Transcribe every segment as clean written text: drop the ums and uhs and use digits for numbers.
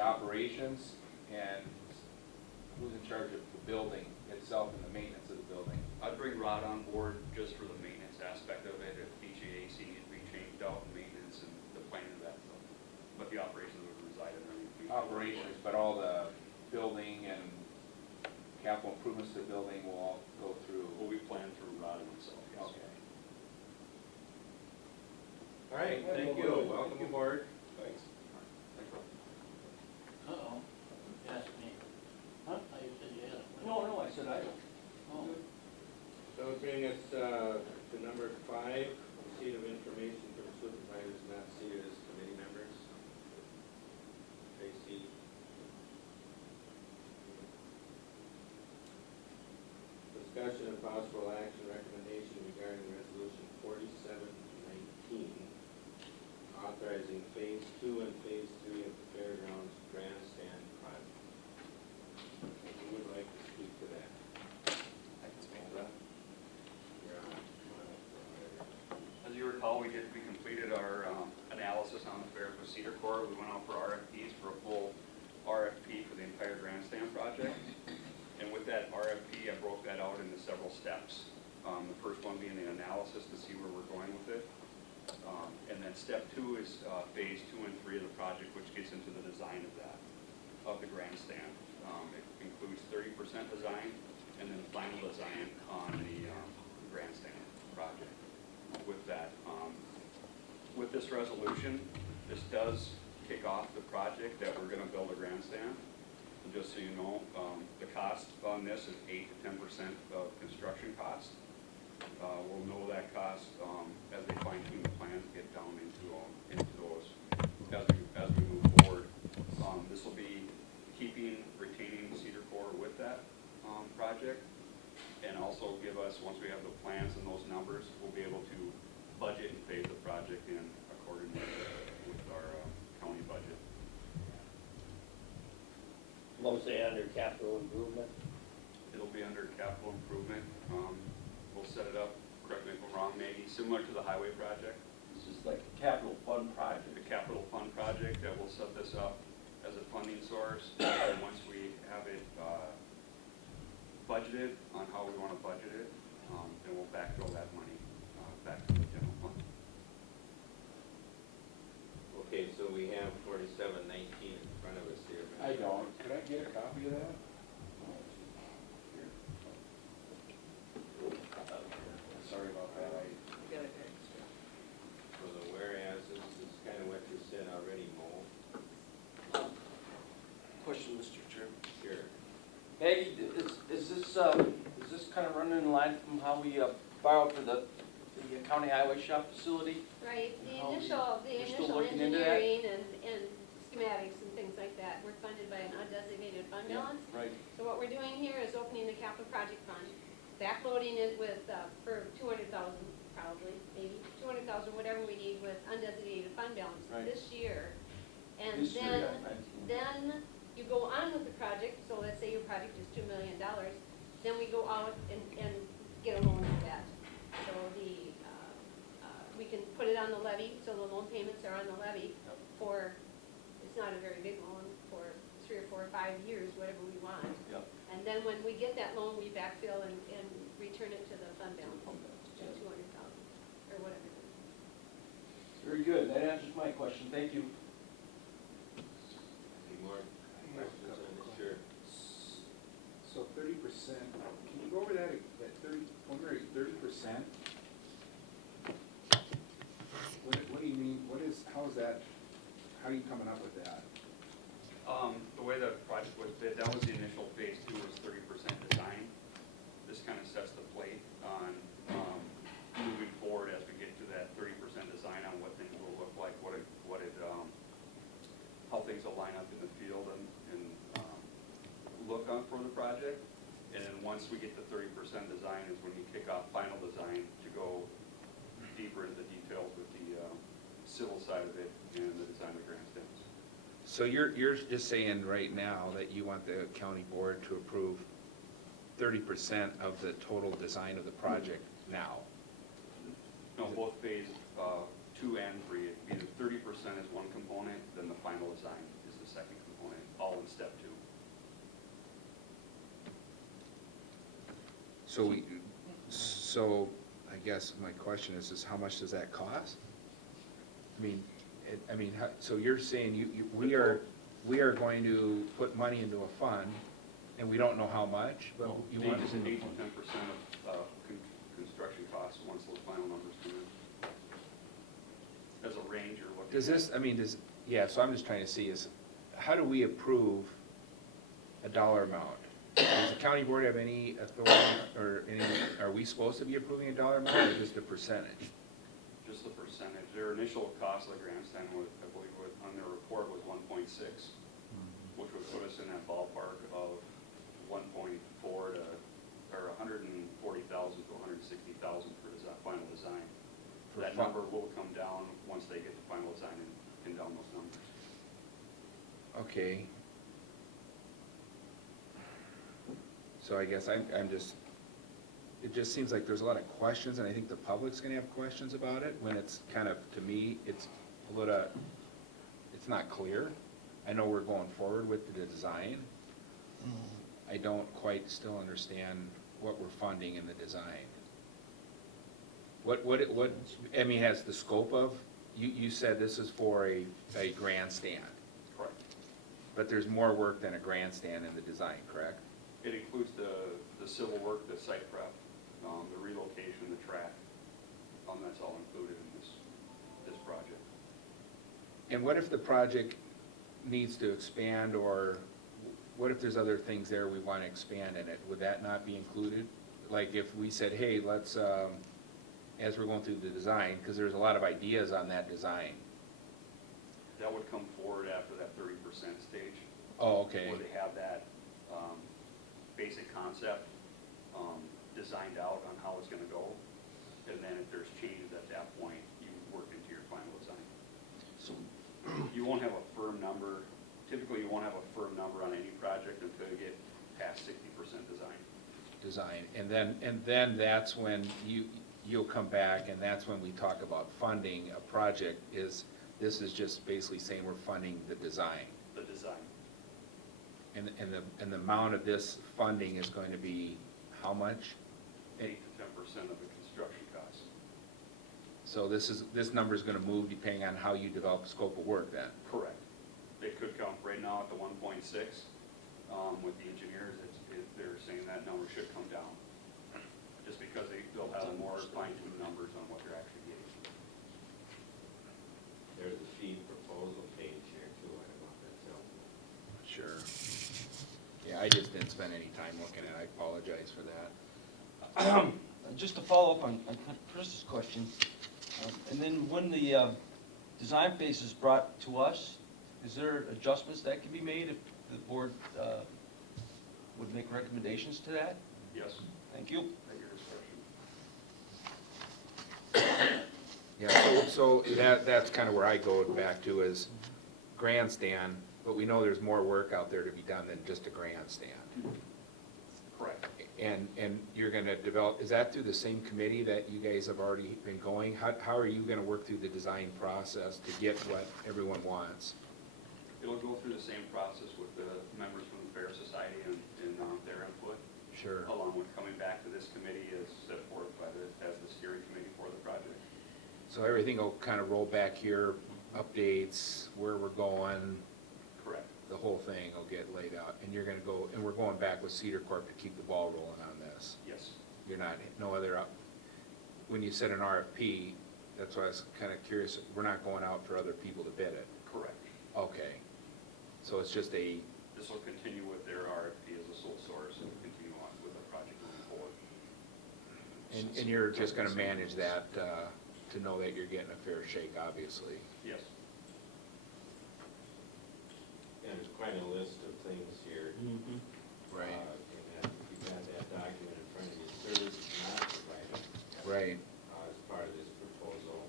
the operations, and who's in charge of the building itself and the maintenance of the building? I'd bring Rod on board just for the maintenance aspect of it, if HVAC needs to be changed out, maintenance and the planning of that stuff. But the operations would reside underneath me. Operations, but all the building and capital improvements to the building will all go through. Will be planned through Rod and himself, yes. Okay. All right, thank you, welcome aboard. Thanks. Thanks, Rod. Uh-oh, ask me. Huh? I said yes. No, I said I don't. Oh, So it'll bring us to number 5, receipt of information from supervisors not seated as committee members. Tracy. Discussion of possible action recommendation regarding resolution 4719, authorizing phase 2 and phase 3 of the fairgrounds grandstand project. Who would like to speak to that? I can speak to that. You're on. As you recall, we completed our analysis on the fairs with Cedar Core. We went out for RFPs for a full RFP for the entire grandstand project. And with that RFP, I broke that out into several steps. The first one being the analysis to see where we're going with it. And then step 2 is phase 2 and 3 of the project, which gets into the design of that, of the grandstand. It includes 30% design and then final design on the grandstand project. With that, with this resolution, this does kick off the project that we're going to build a grandstand. And just so you know, the cost on this is 8 to 10% of construction cost. We'll know that cost as they fine tune the plans, get down into those as we move forward. This will be retaining Cedar Core with that project, and also give us, once we have the plans and those numbers, we'll be able to budget and phase the project in accordingly with our county budget. Mostly under capital improvement. It'll be under capital improvement. We'll set it up, correct me if I'm wrong, Maggie, similar to the highway project. This is like a capital fund project. The capital fund project that will set this up as a funding source. And once we have it budgeted on how we want to budget it, then we'll backfill that money back to the general fund. Okay, so we have 4719 in front of us here. I don't. Could I get a copy of that? Sorry about that. So the whereas, this is kind of what you said already, Mo. Question, Mr. Chairman. Sure. Maggie, is this kind of running in line from how we borrowed for the county highway shop facility? Right, How the we're still initial looking into that? engineering and schematics and things like that were funded by an undesignated fund balance. Right. So what we're doing here is opening the capital project fund, backloading it with, for 200,000 probably, maybe 200,000, whatever we need with undesignated fund balance Right. this year. And This year, then, yeah, then you go on with the project, so let's say your project is $2 million, then we go out and get a loan for that. So we can put it on the levy, so the loan payments are on the levy Yep. for, it's not a very big loan, for 3 or 4 or 5 years, whatever we want. Yep. And then when we get that loan, we backfill and return it to the fund balance, to 200,000, or whatever it is. Very good. That answers my question. Thank you. Any more questions on this? Sure. So 30%, can you go over that 30%? What do you mean, how is that, how are you coming up with that? The way the project was bid, that was the initial phase 2 was 30% design. This kind of sets the plate on moving forward as we get to that 30% design on what things will look like, how things will line up in the field and look on for the project. And then once we get to 30% design is when you kick off final design to go deeper into the details with the civil side of it and the design of the grandstands. So you're just saying right now that you want the county board to approve 30% of the total design of the project now? No, both phase 2 and 3, either 30% is one component, then the final design is the second component. step two. So I guess my question is how much does that cost? I mean, so you're saying we are going to put money into a fund, and we don't know how much, but you want us 8 to 10% of construction costs once those final numbers come in. As a range or what? Does this, yeah, so I'm just trying to see is, how do we approve a dollar amount? Does the county board have any authority, or are we supposed to be approving a dollar amount, or just a percentage? Just the percentage. Their initial cost of the grandstand, I believe, on their report was 1.6, which would put us in that ballpark of 1.4 to, or 140,000 to 160,000 for final design. For That number will come down once they get the final design and pin down those numbers. Okay. So I guess I'm just, it just seems like there's a lot of questions, and I think the public's gonna have questions about it, when it's kind of, to me, it's a little, it's not clear. I know we're going forward with the design. I don't quite still understand what we're funding in the design. What, has the scope of, you said this is for a grandstand, Correct. but there's more work than a grandstand in the design, correct? It includes the civil work, the site prep, the relocation, the track. That's all included in this project. And what if the project needs to expand, or what if there's other things there we want to expand in it? Would that not be included? Like if we said, hey, let's, as we're going through the design, because there's a lot of ideas on that design. That would come forward after that 30% stage. Oh, okay. Where they have that basic concept designed out on how it's going to go. And then if there's changes at that point, you work into your final design. So, You won't have a firm number. Typically, you won't have a firm number on any project until you get past 60% design. And then that's when you'll come back, and that's when we talk about funding a project. This is just basically saying we're funding the design. The design. And the amount of this funding is going to be how much? 8 to 10% of the construction costs. So this number is going to move depending on how you develop the scope of work then? Correct. It could come right now at the 1.6. With the engineers, they're saying that number should come down. Just because they'll have more fine-tuned numbers on what they're actually getting. There's a feed proposal page here too, I don't know if that's helpful. Sure. Yeah, I just didn't spend any time looking at it. I apologize for that. just to follow up on Chris's question, and then when the design phase is brought to us, is there adjustments that can be made if the board would make recommendations to that? Yes. Thank you. At your discretion. Yeah, so that's kind of where I go back to is grandstand, but we know there's more work out there to be done than just a grandstand. Correct. And you're gonna develop, is that through the same committee that you guys have already been going? How are you gonna work through the design process to get what everyone wants? It'll go through the same process with the members from the Fair Society and their input, Sure. along with coming back to this committee as set forth as the steering committee for the project. So everything will kind of roll back here, updates, where we're going, Correct. the whole thing will get laid out. And you're gonna go, and we're going back with Cedar Corp to keep the ball rolling on this. Yes. You're not, no other, when you said an RFP, that's why I was kind of curious, we're not going out for other people to bid it? Correct. Okay. So it's just a, This will continue with their RFP as a sole source and continue on with the project moving forward. and you're just gonna manage that, to know that you're getting a fair shake, obviously. Yes. And there's quite a list of things here. Right. And that, you've got that document in front of you, services not provided, Right. as part of this proposal.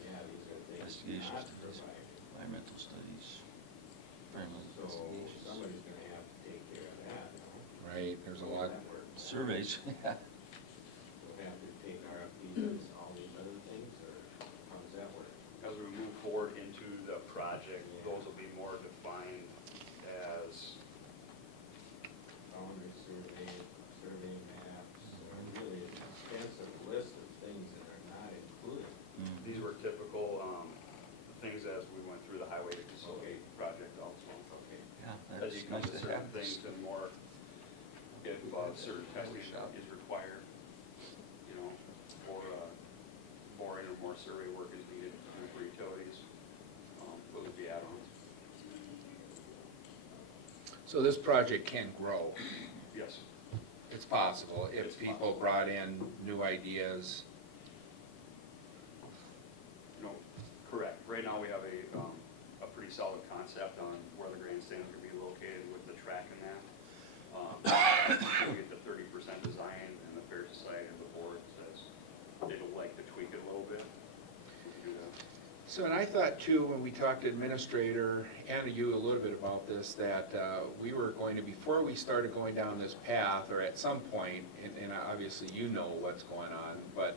Yeah, these are things not provided. Environmental studies, environmental So investigations. somebody's gonna have to take care of that, no? Right, there's a lot, That work. Surveys, yeah. We'll have to take RFPs as all these other things, or how does that work? As we move forward into the project, those will be more things and more if certain testing is required, you know, or boring or more survey work is needed, you know, for utilities, those would be add-ons. So this project can grow. Yes, It's possible if It's people possible. brought in new ideas. no, correct. Right now, we have a pretty solid concept on where the grandstand is gonna be located with the track and that. We get the 30% design, and the Fair Society and the board says they'd like to tweak it a little bit. We can do that. So, and I thought too, when we talked to administrator and you a little bit about this, that we were going to, before we started going down this path, or at some point, and obviously you know what's going on, but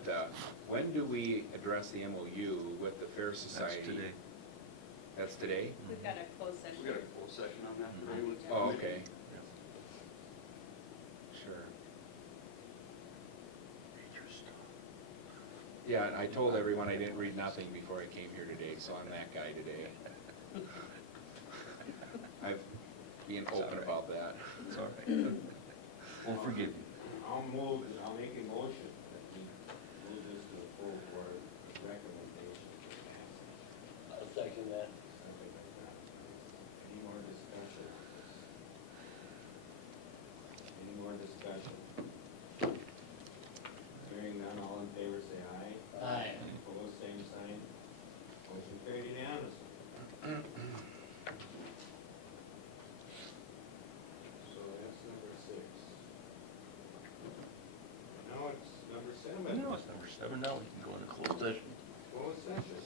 when do we address the MOU with the Fair Society? That's today. That's today? We've got a closed session. We got a full session on that today with. Oh, okay. Sure. Yeah, and I told everyone I didn't read nothing before I came here today, so I'm that guy today. I've been open about that. It's all right. We'll forgive you. I'll make a motion that we move this to the full board recommendation. I'll second that. Something like that. Any more discussion on this? Any more discussion? Hearing none, all in favor say aye. Aye. Opposed, same sign. Motion carried unanimously. So that's number 6. Now it's number 7. No, it's number 7, now we can go into closed session. Closed session.